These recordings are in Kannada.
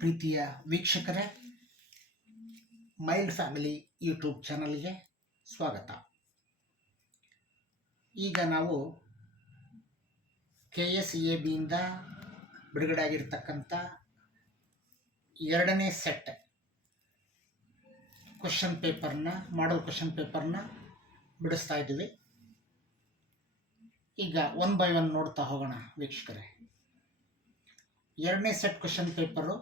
ಪ್ರೀತಿಯ ವೀಕ್ಷಕರೇ, ಮೈಲ್ಡ್ ಫ್ಯಾಮಿಲಿ ಯೂಟ್ಯೂಬ್ ಚಾನಲ್ಗೆ ಸ್ವಾಗತ. ಈಗ ನಾವು KSEABಯಿಂದ ಬಿಡುಗಡೆ ಆಗಿರ್ತಕ್ಕಂಥ ಎರಡನೇ ಸೆಟ್ ಮಾಡಲ್ ಕ್ವಶನ್ ಪೇಪರ್ನ ಬಿಡಿಸ್ತಾ ಇದ್ದೀವಿ. ಈಗ ಒನ್ ಬೈ ಒನ್ ನೋಡ್ತಾ ಹೋಗೋಣ ವೀಕ್ಷಕರೇ. ಎರಡನೇ ಸೆಟ್ ಕ್ವಶನ್ ಪೇಪರು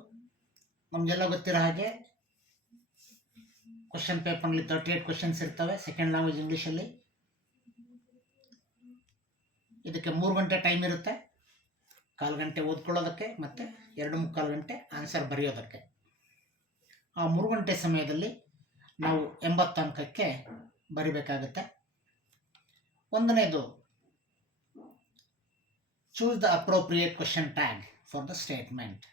ನಮಗೆಲ್ಲ ಗೊತ್ತಿರೋ ಹಾಗೆ ಕ್ವಶನ್ ಪೇಪರ್ನಲ್ಲಿ 38 ಕ್ವಶನ್ಸ್ ಇರ್ತವೆ. ಸೆಕೆಂಡ್ ಲ್ಯಾಂಗ್ವೇಜ್ ಇಂಗ್ಲೀಷಲ್ಲಿ. ಇದಕ್ಕೆ 3 ಗಂಟೆ ಟೈಮ್ ಇರುತ್ತೆ. 1/4 ಗಂಟೆ ಓದ್ಕೊಳ್ಳೋದಕ್ಕೆ ಮತ್ತು 2-3/4 ಗಂಟೆ ಆನ್ಸರ್ ಬರೆಯೋದಕ್ಕೆ. ಆ 3 ಗಂಟೆ ಸಮಯದಲ್ಲಿ ನಾವು 80 ಅಂಕಕ್ಕೆ ಬರಿಬೇಕಾಗುತ್ತೆ. ಒಂದನೇದು, choose the appropriate question tag for the statement.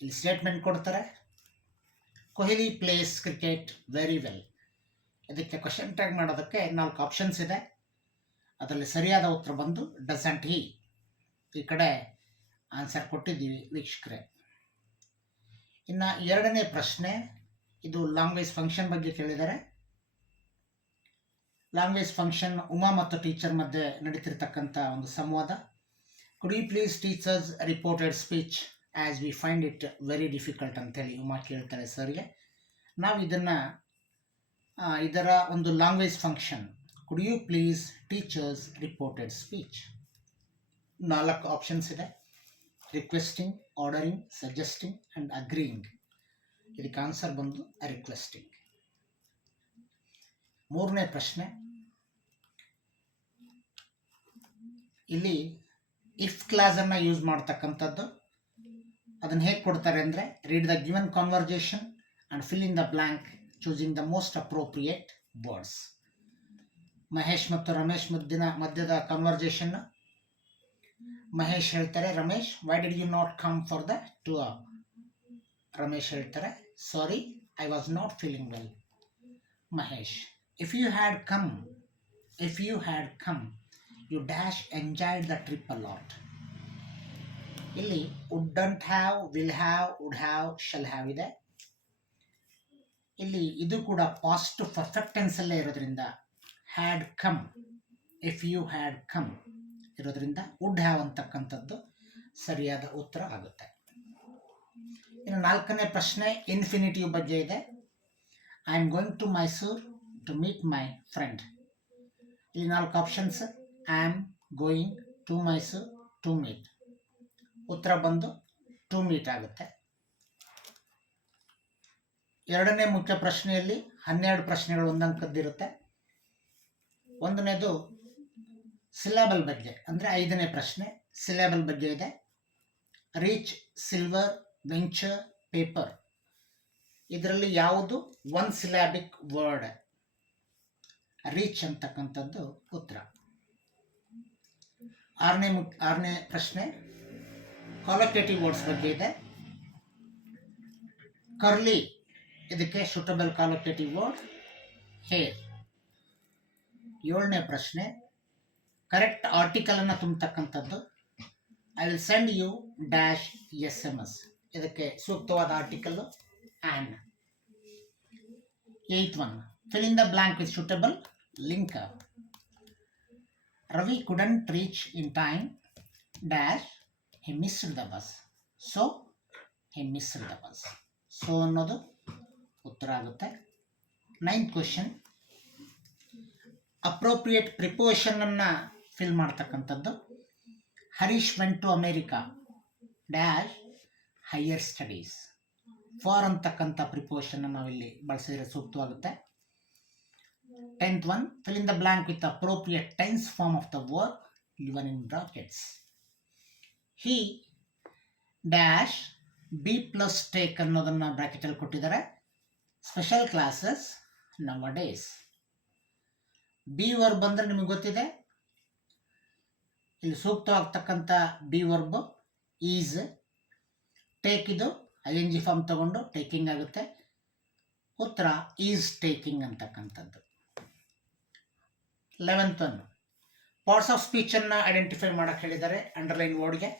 ಇಲ್ಲಿ ಸ್ಟೇಟ್ಮೆಂಟ್ ಕೊಡ್ತಾರೆ, Kohli place cricket very well. ಇದಕ್ಕೆ ಕ್ವಶನ್ ಟ್ಯಾಗ್ ಮಾಡೋದಕ್ಕೆ 4 ಆಪ್ಷನ್ಸ್ ಇದೆ. ಅದರಲ್ಲಿ ಸರಿಯಾದ ಉತ್ತರ ಬಂದು ಡಸಂಟ್ ಹಿ. ಈ ಕಡೆ ಆನ್ಸರ್ ಕೊಟ್ಟಿದ್ದೀವಿ ವೀಕ್ಷಕರೇ. ಇನ್ನು ಎರಡನೇ ಪ್ರಶ್ನೆ, ಇದು ಲ್ಯಾಂಗ್ವೇಜ್ ಫಂಕ್ಷನ್ ಬಗ್ಗೆ ಕೇಳಿದ್ದಾರೆ. ಲ್ಯಾಂಗ್ವೇಜ್ ಫಂಕ್ಷನ್ ಉಮಾ ಮತ್ತು ಟೀಚರ್ ಮಧ್ಯೆ ನಡೀತಿರ್ತಕ್ಕಂಥ ಒಂದು ಸಂವಾದ. Could you please teach us reported speech as we find it very difficult ಅಂತೇಳಿ ಉಮಾ ಕೇಳ್ತಾರೆ ಸರ್ಗೆ. ನಾವು ಇದರ ಒಂದು language function, could you please teach us reported speech. 4 options ಇದೆ: requesting, ordering, suggesting and agreeing. ಇದಕ್ಕೆ ಆನ್ಸರ್ ಬಂದು ರಿಕ್ವೆಸ್ಟಿಂಗ್. ಮೂರನೇ ಪ್ರಶ್ನೆ, ಇಲ್ಲಿ ಇಫ್ ಕ್ಲಾಸನ್ನು ಯೂಸ್ ಮಾಡ್ತಕ್ಕಂಥದ್ದು. ಅದನ್ನು ಹೇಗೆ ಕೊಡ್ತಾರೆ ಅಂದರೆ, read the given conversation and fill in the blank choosing the most appropriate words. Mahesh ಮತ್ತು ರಮೇಶ್ ಮಧ್ಯದ ಕಾನ್ವರ್ಜೇಷನ್. ಮಹೇಶ್ ಹೇಳ್ತಾರೆ, Ramesh, why did you not come for the tour? Ramesh ಹೇಳ್ತಾರೆ, sorry, I was not feeling well. Mahesh, if you had come you dash enjoyed the trip a lot. ಇಲ್ಲಿ wouldn't have, will have, would have, shall have ಇದೆ. ಇಲ್ಲಿ ಇದು ಕೂಡ ಪಾಸ್ಟ್ ಪರ್ಫೆಕ್ಟ್ ಟೆನ್ಸಲ್ಲೇ ಇರೋದ್ರಿಂದ had come, if you had come ಇರೋದ್ರಿಂದ ವುಡ್ ಹ್ಯಾವ್ ಅಂತಕ್ಕಂಥದ್ದು ಸರಿಯಾದ ಉತ್ತರ ಆಗುತ್ತೆ. ಇನ್ನು 4ನೇ ಪ್ರಶ್ನೆ ಇನ್ಫಿನಿಟಿವ್ ಬಗ್ಗೆ ಇದೆ. I am going to Mysore to meet my friend. ಇಲ್ಲಿ 4 options. I am going to Mysore, to meet. ಉತ್ತರ ಬಂದು ಟು ಮೀಟ್ ಆಗುತ್ತೆ. ಎರಡನೇ ಮುಖ್ಯ ಪ್ರಶ್ನೆಯಲ್ಲಿ 12 ಪ್ರಶ್ನೆಗಳು ಒಂದಂಕದ್ದಿರುತ್ತೆ. ಒಂದನೇದು ಸಿಲೆಬಲ್ ಬಗ್ಗೆ, ಅಂದರೆ 5ನೇ ಪ್ರಶ್ನೆ ಸಿಲೆಬಲ್ ಬಗ್ಗೆ ಇದೆ. Reach, silver, venture, paper. ಇದರಲ್ಲಿ ಯಾವುದು 1 ಸಿಲಾಬಿಕ್ ವರ್ಡ್? ರೀಚ್ ಅಂತಕ್ಕಂಥದ್ದು ಉತ್ತರ. 6ನೇ ಪ್ರಶ್ನೆ ಕಾಲೋಕೇಟಿವ್ ವರ್ಡ್ಸ್ ಬಗ್ಗೆ ಇದೆ. ಕರ್ಲಿ, ಇದಕ್ಕೆ ಸೂಟಬಲ್ ಕಾಲೋಕೇಟಿವ್ ವರ್ಡ್ ಹೇರ್. 7ನೇ ಪ್ರಶ್ನೆ ಕರೆಕ್ಟ್ ಆರ್ಟಿಕಲ್ ಅನ್ನು ತುಂಬತಕ್ಕಂಥದ್ದು. I will send you dash SMS. ಇದಕ್ಕೆ ಸೂಕ್ತವಾದ article an. 8th one, fill in the blank with suitable linker. Ravi couldn't reach in time dash, he missed the bus, so he missed the bus. So ಅನ್ನೋದು ಉತ್ತರ ಆಗುತ್ತೆ. 9th question, ಅಪ್ರೋಪ್ರಿಯೇಟ್ ಪ್ರಿಪೋಸಿಷನ್ ಅನ್ನ ಫಿಲ್ ಮಾಡ್ತಕ್ಕಂಥದ್ದು. Harish went to America dash higher studies. For ಅಂತಕ್ಕಂಥ ಪ್ರಿಪೋಸಿಷನ್ ನಾವಿಲ್ಲಿ ಬಳಸಿದ್ರೆ ಸೂಕ್ತವಾಗುತ್ತೆ. 10th one, fill in the blank with the appropriate tense form of the verb given in brackets. He dash be plus take ಅನ್ನೋದನ್ನ ಬ್ರಾಕೆಟ್ ಅಲ್ಲಿ ಕೊಟ್ಟಿದ್ದಾರೆ. Special classes nowadays. Be verb ಅಂದ್ರೆ ನಿಮಗೆ ಗೊತ್ತಿದೆ. ಇಲ್ಲಿ ಸೂಕ್ತವಾಗ್ತಕ್ಕಂಥ ಬಿ ವರ್ಬ್ ಈಸ್. ಟೇಕ್ ಇದು ING ಫಾರ್ಮ್ ತಗೊಂಡು ಟೇಕಿಂಗ್ ಆಗುತ್ತೆ. ಉತ್ತರ ಈಸ್ ಟೇಕಿಂಗ್ ಅಂತಕ್ಕಂಥದ್ದು. 11th one, parts of speech ಅನ್ನ ಐಡೆಂಟಿಫೈ ಮಾಡಕ್ಕೆ ಹೇಳಿದ್ದಾರೆ ಅಂಡರ್ಲೈನ್ ವರ್ಡ್ಗೆ.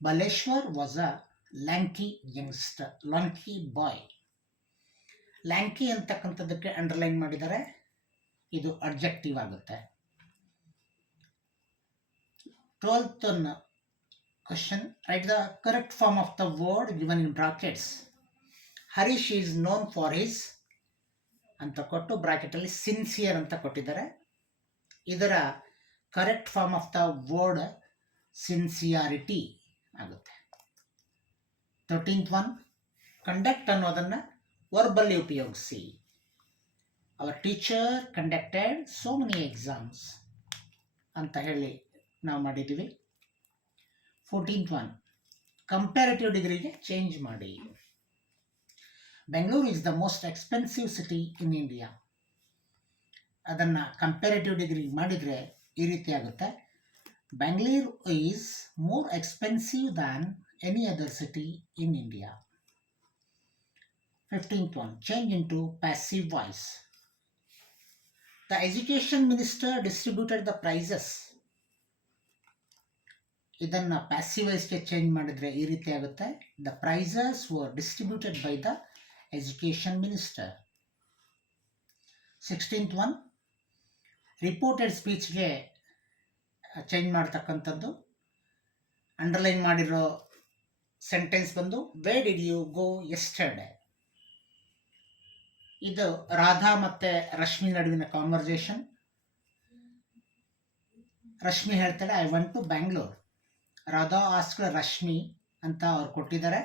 Baleshwar was a lanky youngster, lanky boy. Lanky ಅಂತಕ್ಕಂಥದ್ದಕ್ಕೆ ಅಂಡರ್ಲೈನ್ ಮಾಡಿದರೆ ಇದು ಅಡ್ಜೆಕ್ಟಿವ್ ಆಗುತ್ತೆ. 12th question, write the correct form of the word given in brackets. Harish is known for his ಅಂತ ಕೊಟ್ಟು ಬ್ರಾಕೆಟಲ್ಲಿ ಸಿನ್ಸಿಯರ್ ಅಂತ ಕೊಟ್ಟಿದ್ದಾರೆ. ಇದರ correct form of the word sincerity ಆಗುತ್ತೆ. 13th one, ಕಂಡಕ್ಟ್ ಅನ್ನೋದನ್ನು ವರ್ಬಲ್ಲಿ ಉಪಯೋಗಿಸಿ. Our teacher conducted so many exams ಅಂತ ಹೇಳಿ ನಾವು ಮಾಡಿದ್ದೀವಿ. 14th one, ಕಂಪ್ಯಾರಿಟಿವ್ ಡಿಗ್ರಿಗೆ ಚೇಂಜ್ ಮಾಡಿ. Bengaluru is the most expensive city in India. ಅದನ್ನು ಕಂಪ್ಯಾರಿಟಿವ್ ಡಿಗ್ರಿ ಮಾಡಿದರೆ ಈ ರೀತಿ ಆಗುತ್ತೆ. Bengaluru is more expensive than any other city in India. 15th one, change into passive voice. The education minister distributed the prizes. ಇದನ್ನು ಪ್ಯಾಸಿವ್ ವಾಯ್ಸ್ಗೆ ಚೇಂಜ್ ಮಾಡಿದರೆ ಈ ರೀತಿ ಆಗುತ್ತೆ. The prizes were distributed by the education minister. 16th one, reported ಸ್ಪೀಚ್ಗೆ ಚೇಂಜ್ ಮಾಡ್ತಕ್ಕಂಥದ್ದು. ಅಂಡರ್ಲೈನ್ ಮಾಡಿರೋ ಸೆಂಟೆನ್ಸ್ ಬಂದು where did you go yesterday. ಇದು ರಾಧಾ ಮತ್ತು ರಶ್ಮಿ ನಡುವಿನ ಕಾನ್ವರ್ಸೇಷನ್. ರಶ್ಮಿ ಹೇಳ್ತಾಳೆ I went to Bangalore. Radha asked Rashmi ಅಂತ ಅವ್ರು ಕೊಟ್ಟಿದ್ದಾರೆ.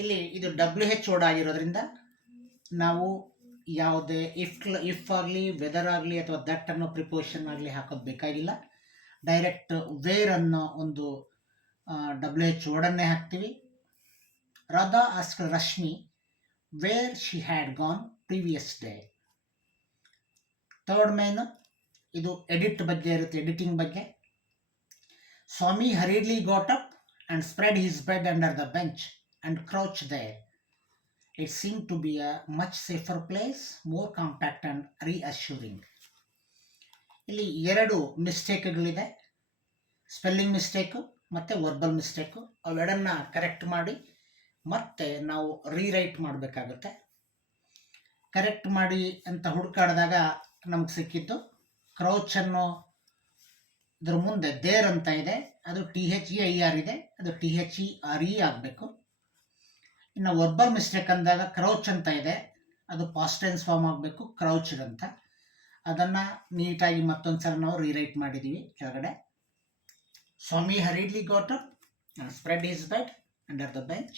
ಇಲ್ಲಿ ಇದು WH ವರ್ಡ್ ಆಗಿರೋದ್ರಿಂದ ನಾವು ಯಾವುದೇ ಇಫ್ ಆಗಲಿ ವೆದರ್ ಆಗಲಿ ಅಥವಾ ದಟ್ ಅನ್ನೋ ಪ್ರಿಪೋಷನ್ ಆಗಲಿ ಹಾಕೋದು ಬೇಕಾಗಿಲ್ಲ. ಡೈರೆಕ್ಟ್ ವೇರ್ ಅನ್ನೋ ಒಂದು WH ವರ್ಡನ್ನೇ ಹಾಕ್ತೀವಿ. Radha asked Rashmi where she had gone previous day. Third main ಇದು ಎಡಿಟ್ ಬಗ್ಗೆ ಇರುತ್ತೆ, ಎಡಿಟಿಂಗ್ ಬಗ್ಗೆ. Swami hurriedly got up and spread his bed under the bench and crouched there. It seemed to be a much safer place, more compact and reassuring. ಇಲ್ಲಿ ಎರಡು ಮಿಸ್ಟೇಕ್ಗಳಿದೆ, ಸ್ಪೆಲ್ಲಿಂಗ್ ಮಿಸ್ಟೇಕು ಮತ್ತು ವರ್ಬಲ್ ಮಿಸ್ಟೇಕು. ಅವೆರಡನ್ನ ಕರೆಕ್ಟ್ ಮಾಡಿ ಮತ್ತೆ ನಾವು ರೀರೈಟ್ ಮಾಡಬೇಕಾಗುತ್ತೆ. ಕರೆಕ್ಟ್ ಮಾಡಿ ಅಂತ ಹುಡುಕಾಡಿದಾಗ ನಮಗೆ ಸಿಕ್ಕಿದ್ದು ಕ್ರೌಚ್ ಅನ್ನೋ ಇದ್ರ ಮುಂದೆ ದೇರ್ ಅಂತ ಇದೆ, ಅದು THEIR ಇದೆ, ಅದು THERE ಆಗಬೇಕು. ಇನ್ನು ವರ್ಬಲ್ ಮಿಸ್ಟೇಕ್ ಅಂದಾಗ ಕ್ರೌಚ್ ಅಂತ ಇದೆ, ಅದು ಪಾಸ್ಟ್ ಟೆನ್ಸ್ ಫಾರ್ಮ್ ಆಗಬೇಕು, ಕ್ರೌಚ್ಡ್ ಅಂತ. ಅದನ್ನು ನೀಟಾಗಿ ಮತ್ತೊಂದು ಸಲ ನಾವು ರೀರೈಟ್ ಮಾಡಿದ್ದೀವಿ ಕೆಳಗಡೆ. Swami hurriedly got up and spread his bed under the bench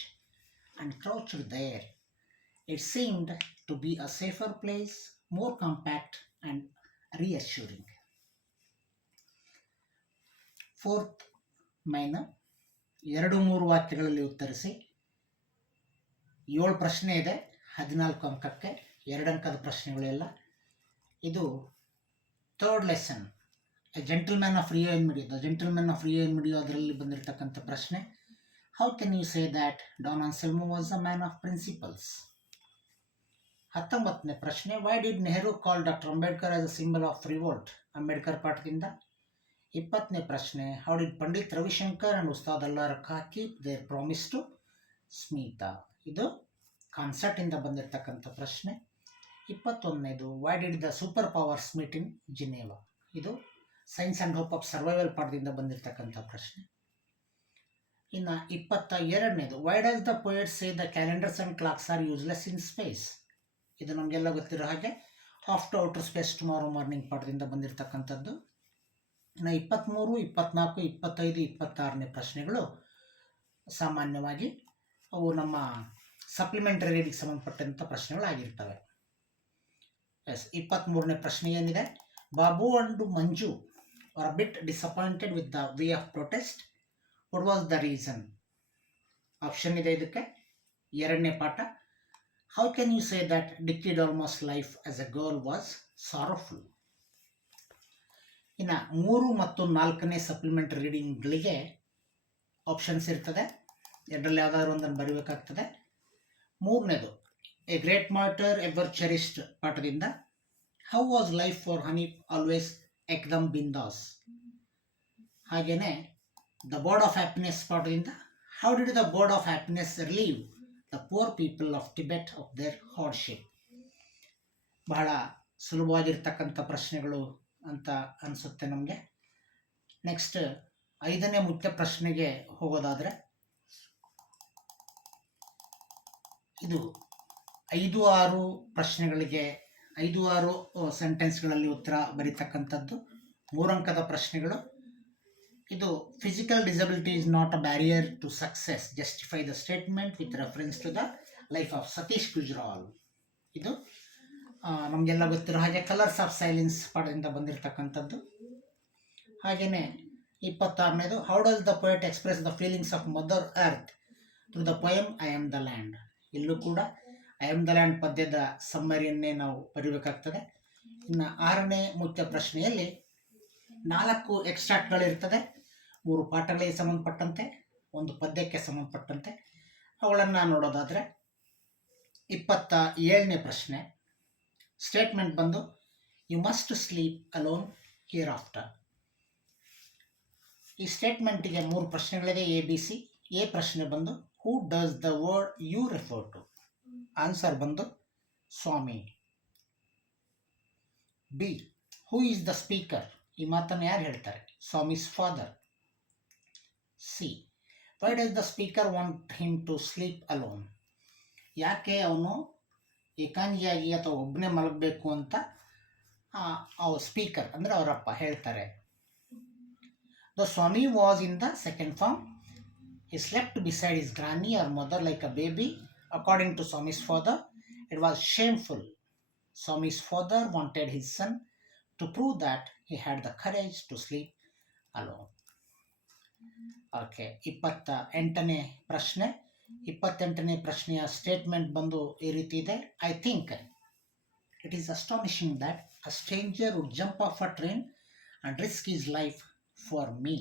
and crouched there. It seemed to be a safer place, more compact and reassuring. 4th main 2-3 ವಾಕ್ಯಗಳಲ್ಲಿ ಉತ್ತರಿಸಿ. 7 ಪ್ರಶ್ನೆ ಇದೆ, 14 ಅಂಕಕ್ಕೆ 2 ಅಂಕದ ಪ್ರಶ್ನೆಗಳೆಲ್ಲ. ಇದು 3rd lesson, a gentleman of Rio en Medio. The gentleman of Rio en Medio ಅದರಲ್ಲಿ ಬಂದಿರತಕ್ಕಂಥ ಪ್ರಶ್ನೆ. How can you say that Don Anselmo was a man of principles. 19ನೇ ಪ್ರಶ್ನೆ, why did Nehru call doctor Ambedkar as a symbol of revolt. Ambedkar ಪಾಠದಿಂದ. 20ನೇ ಪ್ರಶ್ನೆ, how did Pandit Ravishankar and Ustad Alla Rakha keep their promise to Smita. ಇದು ಕಾನ್ಸೆಪ್ಟಿಂದ ಬಂದಿರತಕ್ಕಂಥ ಪ್ರಶ್ನೆ. 21ನೇದು, why did the super powers meet in Geneva. ಇದು science and hope of survival ಪಾಠದಿಂದ ಬಂದಿರತಕ್ಕಂಥ ಪ್ರಶ್ನೆ. ಇನ್ನು 22ನೇದು, why does the poet say the calendars and clocks are useless in space. ಇದು ನಮಗೆಲ್ಲ ಗೊತ್ತಿರೋ ಹಾಗೆ off to outer space tomorrow morning ಪಾಠದಿಂದ ಬಂದಿರತಕ್ಕಂಥದ್ದು. ಇನ್ನು 23, 24, 25, 26ನೇ ಪ್ರಶ್ನೆಗಳು ಸಾಮಾನ್ಯವಾಗಿ ಅವು ನಮ್ಮ ಸಪ್ಲಿಮೆಂಟರಿ ರೀಡಿಂಗ್ ಸಂಬಂಧಪಟ್ಟಂಥ ಪ್ರಶ್ನೆಗಳಾಗಿರ್ತವೆ. 23ನೇ ಪ್ರಶ್ನೆ ಏನಿದೆ, Babu and Manju are bit disappointed with the way of protest. What was the reason. Option ಇದೆ ಇದಕ್ಕೆ. 2ನೇ ಪಾಠ, how can you say that Dikki Dolma's life as a girl was sorrowful. ಇನ್ನು 3 ಮತ್ತು 4ನೇ ಸಪ್ಲಿಮೆಂಟರಿ ರೀಡಿಂಗ್ಗಳಿಗೆ ಆಪ್ಷನ್ಸ್ ಇರ್ತದೆ, ಎರಡರಲ್ಲಿ ಯಾವುದಾದ್ರು ಒಂದನ್ನು ಬರೀಬೇಕಾಗ್ತದೆ. 3ನೇದು, a great martyr ever cherished ಪಾಠದಿಂದ how was life for Honey always ಎಕ್ದಮ್ ಬಿಂದಾಸ್. ಹಾಗೆಯೇ ದ ಬಾರ್ಡ್ ಆಫ್ ಹ್ಯಾಪಿನೆಸ್ ಪಾಠದಿಂದ how did the god of happiness relieve the poor people of Tibet of their hardship? ಬಹಳ ಸುಲಭವಾಗಿರ್ತಕ್ಕಂಥ ಪ್ರಶ್ನೆಗಳು ಅಂತ ಅನಿಸುತ್ತೆ ನಮಗೆ. ನೆಕ್ಸ್ಟ್ 5ನೇ ಮುಖ್ಯ ಪ್ರಶ್ನೆಗೆ ಹೋಗೋದಾದರೆ, ಇದು 5-6 ಪ್ರಶ್ನೆಗಳಿಗೆ 5-6 ಸೆಂಟೆನ್ಸ್ಗಳಲ್ಲಿ ಉತ್ತರ ಬರೀತಕ್ಕಂಥದ್ದು, 3 ಅಂಕದ ಪ್ರಶ್ನೆಗಳು. ಇದು physical disability is not a barrier to success, justify the statement with reference to the life of Satish Gujral. ಇದು ನಮಗೆಲ್ಲ ಗೊತ್ತಿರೋ ಹಾಗೆ ಕಲರ್ಸ್ ಆಫ್ ಸೈಲೆನ್ಸ್ ಪಾಠದಿಂದ ಬಂದಿರತಕ್ಕಂಥದ್ದು. ಹಾಗೆಯೇ 26ನೇದು, how does the poet express the feelings of mother earth through the poem I am the land. ಇಲ್ಲೂ ಕೂಡ ಐ ಆಮ್ ದ ಲ್ಯಾಂಡ್ ಪದ್ಯದ ಸಮ್ಮರಿಯನ್ನೇ ನಾವು ಬರೀಬೇಕಾಗ್ತದೆ. ಇನ್ನು 6ನೇ ಮುಖ್ಯ ಪ್ರಶ್ನೆಯಲ್ಲಿ 4 ಎಕ್ಸ್ಟ್ರಾಕ್ಟ್ಗಳಿರ್ತದೆ, 3 ಪಾಠಗಳಿಗೆ ಸಂಬಂಧಪಟ್ಟಂತೆ, 1 ಪದ್ಯಕ್ಕೆ ಸಂಬಂಧಪಟ್ಟಂತೆ. ಅವುಗಳನ್ನು ನೋಡೋದಾದರೆ 27ನೇ ಪ್ರಶ್ನೆ ಸ್ಟೇಟ್ಮೆಂಟ್ ಬಂದು, you must sleep alone hereafter. ಈ ಸ್ಟೇಟ್ಮೆಂಟಿಗೆ 3 ಪ್ರಶ್ನೆಗಳಿದೆ, ABC. ಎ ಪ್ರಶ್ನೆ ಬಂದು, who does the word you refer to? Answer ಬಂದು Swami. B, who is the speaker? ಈ ಮಾತನ್ನು ಯಾರು ಹೇಳ್ತಾರೆ? Swami's father. C, why does the speaker want him to sleep alone? ಯಾಕೆ ಅವನು ಏಕಾಂಗಿಯಾಗಿ ಅಥವಾ ಒಬ್ಬನೇ ಮಲಗಬೇಕು ಅಂತ ಸ್ಪೀಕರ್ ಅಂದರೆ ಅವರಪ್ಪ ಹೇಳ್ತಾರೆ. The Swami was in the second form. He slept beside his granny or mother like a baby. According to Swami's father, it was shameful. Swami's father wanted his son to prove that he had the courage to sleep alone. Okay, 28ನೇ ಪ್ರಶ್ನೆ. 28ನೇ ಪ್ರಶ್ನೆಯ ಸ್ಟೇಟ್ಮೆಂಟ್ ಬಂದು ಈ ರೀತಿ ಇದೆ, I think it is astonishing that a stranger would jump off a train and risk is life for me.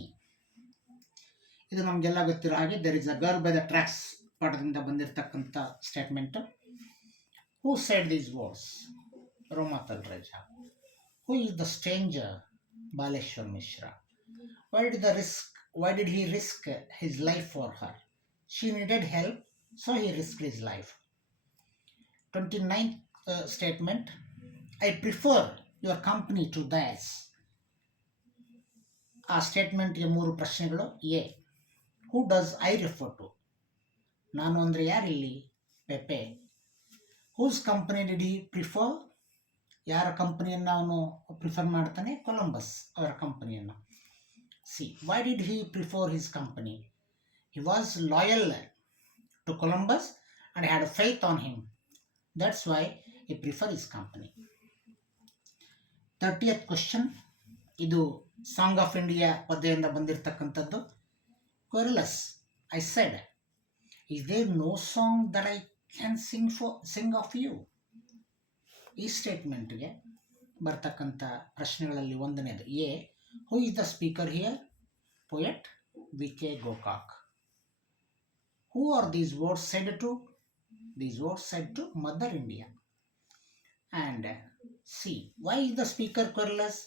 ಇದು ನಮಗೆಲ್ಲ ಗೊತ್ತಿರೋ ಹಾಗೆ there is a girl by the tracks ಪಾಠದಿಂದ ಬಂದಿರತಕ್ಕಂಥ statement. Who said these words? Roma Talreja. Who is the stranger? Baleshwar Mishra. Why did he risk his life for her? She needed help, so he risked his life. 29th statement, I prefer your company to theirs. ಆ ಸ್ಟೇಟ್ಮೆಂಟ್ಗೆ 3 ಪ್ರಶ್ನೆಗಳು. A, who does I refer to? ನಾನು ಅಂದರೆ ಯಾರಿಲ್ಲಿ? Pepe. Whose company did he prefer? ಯಾರ ಕಂಪನಿಯನ್ನು ಅವನು ಪ್ರಿಫರ್ ಮಾಡ್ತಾನೆ? ಕೊಲಂಬಸ್ ಅವರ ಕಂಪನಿಯನ್ನು. C, why did he prefer his company? He was loyal to Columbus and had faith on him. That's why he prefer his company. 30th question, ಇದು ಸಾಂಗ್ ಆಫ್ ಇಂಡಿಯಾ ಪದ್ಯದಿಂದ ಬಂದಿರತಕ್ಕಂಥದ್ದು. Querulous, I said, is there no song that I can sing of you? ಈ ಸ್ಟೇಟ್ಮೆಂಟ್ಗೆ ಬರ್ತಕ್ಕಂಥ ಪ್ರಶ್ನೆಗಳಲ್ಲಿ 1ನೇದು, A, who is the speaker here? Poet VK Gokak. Who are these words said to? These words said to Mother India. And C, why is the speaker querulous?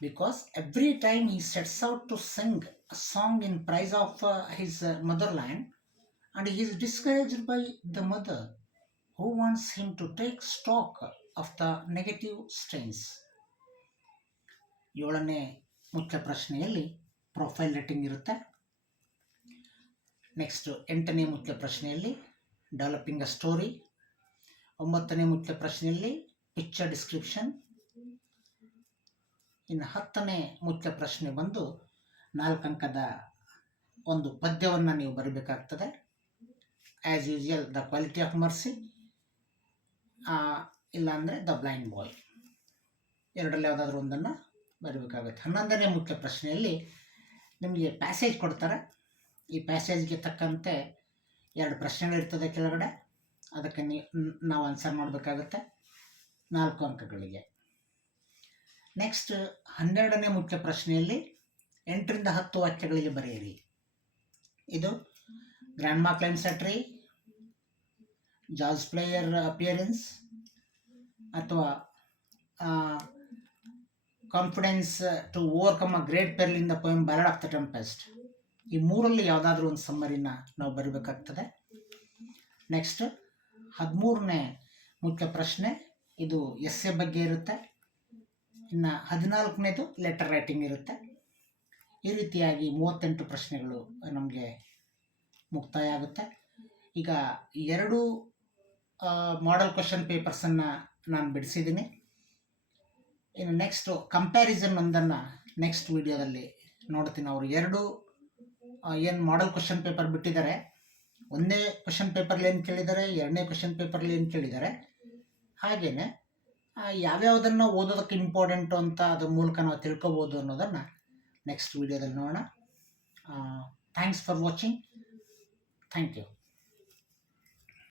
Because every time he sets out to sing a song in praise of his motherland, and he is discouraged by the mother who wants him to take stock of the negative strains. 7ನೇ ಮುಖ್ಯ ಪ್ರಶ್ನೆಯಲ್ಲಿ ಪ್ರೊಫೈಲ್ ರೇಟಿಂಗ್ ಇರುತ್ತೆ. ನೆಕ್ಸ್ಟ್ 8ನೇ ಮುಖ್ಯ ಪ್ರಶ್ನೆಯಲ್ಲಿ ಡೆವಲಪಿಂಗ್ ಅ ಸ್ಟೋರಿ. 9ನೇ ಮುಖ್ಯ ಪ್ರಶ್ನೆಯಲ್ಲಿ ಪಿಕ್ಚರ್ ಡಿಸ್ಕ್ರಿಪ್ಷನ್. ಇನ್ನು 10ನೇ ಮುಖ್ಯ ಪ್ರಶ್ನೆ ಬಂದು 4 ಅಂಕದ ಒಂದು ಪದ್ಯವನ್ನು ನೀವು ಬರೀಬೇಕಾಗ್ತದೆ. As usual the quality of mercy, ಇಲ್ಲಾಂದರೆ ದ ಬ್ಲೈಂಡ್ ಬಾಯ್, ಎರಡರಲ್ಲಿ ಯಾವುದಾದ್ರೂ ಒಂದನ್ನು ಬರೀಬೇಕಾಗುತ್ತೆ. 11ನೇ ಮುಖ್ಯ ಪ್ರಶ್ನೆಯಲ್ಲಿ ನಿಮಗೆ ಪ್ಯಾಸೇಜ್ ಕೊಡ್ತಾರೆ. ಈ ಪ್ಯಾಸೇಜ್ಗೆ ತಕ್ಕಂತೆ 2 ಪ್ರಶ್ನೆಗಳಿರ್ತದೆ ಕೆಳಗಡೆ, ಅದಕ್ಕೆ ನಾವು ಆನ್ಸರ್ ಮಾಡಬೇಕಾಗುತ್ತೆ 4 ಅಂಕಗಳಿಗೆ. ನೆಕ್ಸ್ಟ್ 12ನೇ ಮುಖ್ಯ ಪ್ರಶ್ನೆಯಲ್ಲಿ 8ರಿಂದ 10 ವಾಕ್ಯಗಳಿಗೆ ಬರೆಯಿರಿ. ಇದು grandma climbs a tree, jazz player appearance, ಅಥವಾ confidence to overcome a great peril in the poem ballad of the tempest. ಈ ಮೂರಲ್ಲಿ ಯಾವುದಾದ್ರೂ ಒಂದು ಸಮ್ಮರಿನ ನಾವು ಬರೀಬೇಕಾಗ್ತದೆ. ನೆಕ್ಸ್ಟ್ 13ನೇ ಮುಖ್ಯ ಪ್ರಶ್ನೆ ಇದು ಎಸ್ಸೆ ಬಗ್ಗೆ ಇರುತ್ತೆ. ಇನ್ನು 14ನೇದು ಲೆಟರ್ ರೈಟಿಂಗ್ ಇರುತ್ತೆ. ಈ ರೀತಿಯಾಗಿ 38 ಪ್ರಶ್ನೆಗಳು ನಮಗೆ ಮುಕ್ತಾಯ ಆಗುತ್ತೆ. ಈಗ 2 ಮಾಡೆಲ್ ಕ್ವಶನ್ ಪೇಪರ್ಸನ್ನು ನಾನು ಬಿಡಿಸಿದ್ದೀನಿ. ಇನ್ನು ನೆಕ್ಸ್ಟು ಕಂಪ್ಯಾರಿಸನ್ ಒಂದನ್ನು ನೆಕ್ಸ್ಟ್ ವಿಡಿಯೋದಲ್ಲಿ ನೋಡ್ತೀನಿ. ಅವರು 2 ಏನು ಮಾಡೆಲ್ ಕ್ವಶನ್ ಪೇಪರ್ ಬಿಟ್ಟಿದ್ದಾರೆ, ಒಂದೇ ಕ್ವಶನ್ ಪೇಪರ್ಲಿ ಏನು ಕೇಳಿದ್ದಾರೆ, 2ನೇ ಕ್ವಶನ್ ಪೇಪರ್ಲಿ ಏನು ಕೇಳಿದ್ದಾರೆ, ಹಾಗೆಯೇ ಯಾವ್ಯಾವುದನ್ನು ಓದೋದಕ್ಕೆ ಇಂಪಾರ್ಟೆಂಟು ಅಂತ ಅದ್ರ ಮೂಲಕ ನಾವು ತಿಳ್ಕೊಬೋದು ಅನ್ನೋದನ್ನು ನೆಕ್ಸ್ಟ್ ವಿಡಿಯೋದಲ್ಲಿ ನೋಡೋಣ. Thanks for watching. Thank you.